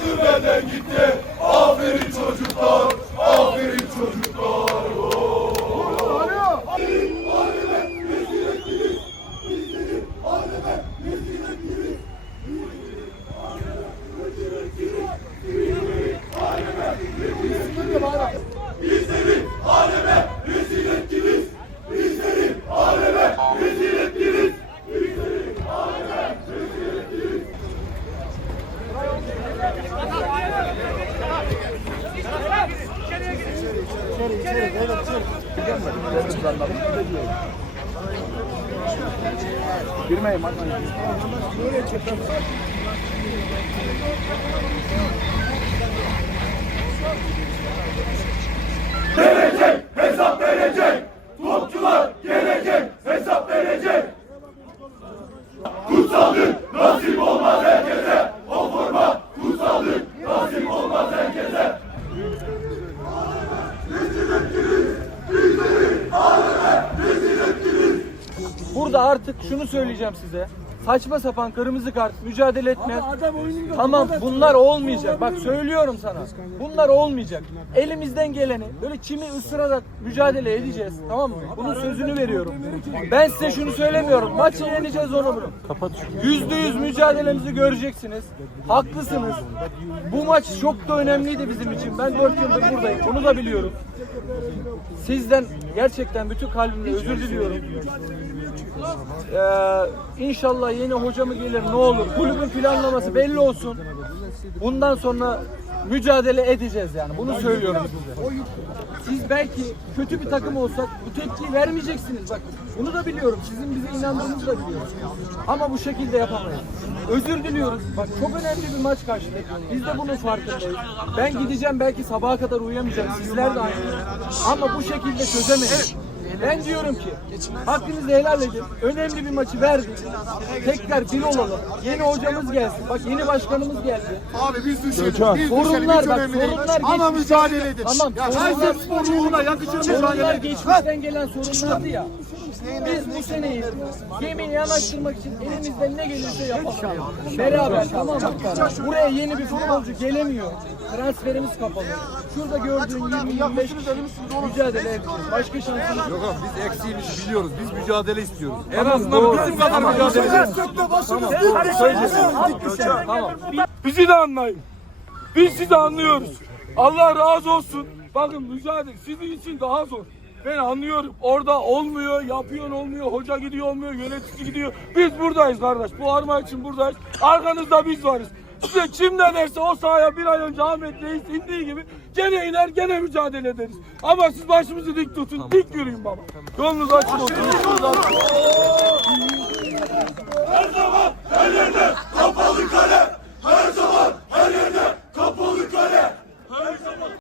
Götürmeden gitti. Aferin çocuklar. Gelecek, hesap Burada artık şunu söyleyeceğim size. Saçma sapan kırmızı kart mücadele etme. Tamam bunlar olmayacak. Bak söylüyorum sana. Bunlar olmayacak. Elimizden geleni böyle çimi ısırarak mücadele edeceğiz. Tamam mı? Bunun sözünü veriyorum. Ben size şunu söylemiyorum. Maçı yeneceğiz onu bunu. Yüzde yüz mücadelemizi göreceksiniz. Haklısınız. Bu maç çok da önemliydi bizim için. Ben dört yıldır buradayım. Bunu da biliyorum. Sizden gerçekten bütün kalbimle özür diliyorum. Ee, inşallah yeni hoca mı gelir ne olur. Kulübün planlaması belli olsun. Bundan sonra mücadele edeceğiz yani. Bunu söylüyorum size. Siz belki kötü bir takım olsak bu tepkiyi vermeyeceksiniz. Bak bunu da biliyorum. Sizin bize inandığınızı da biliyorum. Ama bu şekilde yapamayız. Özür diliyoruz. Bak çok önemli bir maç karşıladık. Biz de bunun farkındayız. Ben gideceğim belki sabaha kadar uyuyamayacağım. Sizler de aynı. Ama bu şekilde çözemeyiz. Ben diyorum ki hakkınızı helal edin. Önemli bir maçı verdik. Tekrar bir olalım. Yeni hocamız gelsin. Bak yeni başkanımız geldi. Abi biz düşelim. Biz Sorunlar hiç bak önemli değil. sorunlar Ama mücadele edin. Tamam. Ya sorunlar- her spor ruhuna yakışır mücadele Sorunlar edin. geçmişten gelen sorunlardı ya. Biz bu seneyi gemiyi yanaştırmak için elimizden ne gelirse yapalım. Beraber tamam mı? Buraya yeni bir futbolcu gelemiyor. Transferimiz kapalı. Şurada gördüğün 20-25 mücadele edeceğiz. Başka şansımız yok. Yok biz eksiğimizi biliyoruz. Biz mücadele istiyoruz. En azından bizim kadar mücadele edeceğiz. Tamam. Bizi de anlayın. Biz sizi anlıyoruz. Allah razı olsun. Bakın mücadele sizin için daha zor. Ben anlıyorum. Orada olmuyor, yapıyorsun olmuyor, hoca gidiyor olmuyor, yönetici gidiyor. Biz buradayız kardeş. Bu arma için buradayız. Arkanızda biz varız. Size kim ne derse o sahaya bir ay önce Ahmet Reis indiği gibi Gene iner gene mücadele ederiz. Ama siz başımızı dik tutun. Tamam, dik tamam. yürüyün baba. Yolunuz açın olsun. Yolunuz açın. Her zaman